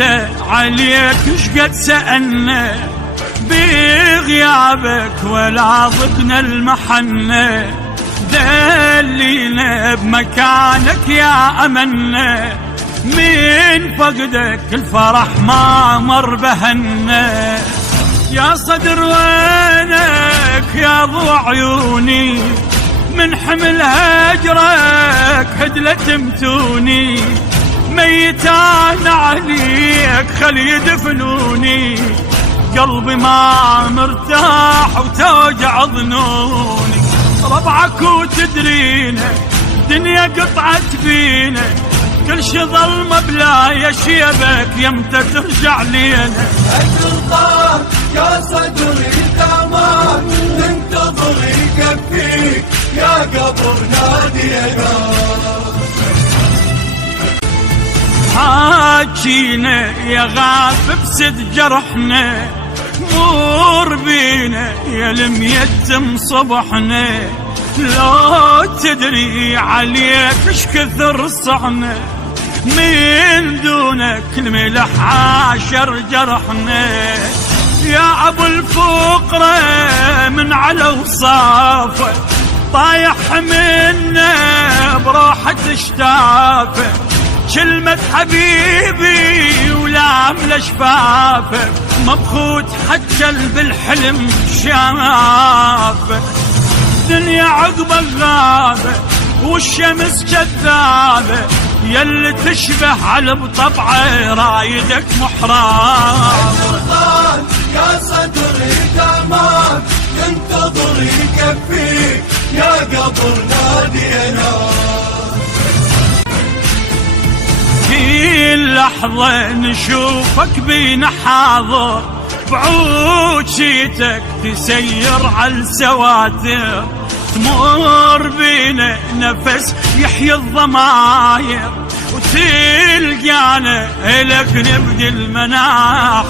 انت عليك شقد سألنا بغيابك ولا ضبنا المحنة، دلينا بمكانك يا أمنا، من فقدك الفرح ما مر بهنا. يا صدر وينك يا ضو عيوني، من حمل هجرك هدلة متوني، ميتان عليك خل يدفنوني، قلبي ما مرتاح وتوجع ظنوني. ربعك وتدرينا دنيا قطعت بينا، كل شي ظلمة بلا يشيبك يمتى ترجع لينا. السلطان يا صدري تمام ننتظر يكفيك يا قبر نادينا. حاجينا يا غاب بسد جرحنا، مور بينا يا الميتم صبحنا، لو تدري عليك اش كثر صحنا، من دونك الملح عاشر جرحنا. يا ابو الفقرة من على وصافه، طايح منا بروحة اشتافه، كلمة حبيبي ولا ملا شفافه، مبخوت حتى بالحلم شافه. دنيا عقبة غابة والشمس كذابة، يلي تشبه على بطبعه رايدك محراب. يا صدري تمام تنتظر يكفيك يا قبر نادينا. في لحظة نشوفك بينا حاضر، بعود شيتك تسير على السواتر، تمر بينا نفس يحيي الضماير، وتلقانا إلك نبدي المناخ.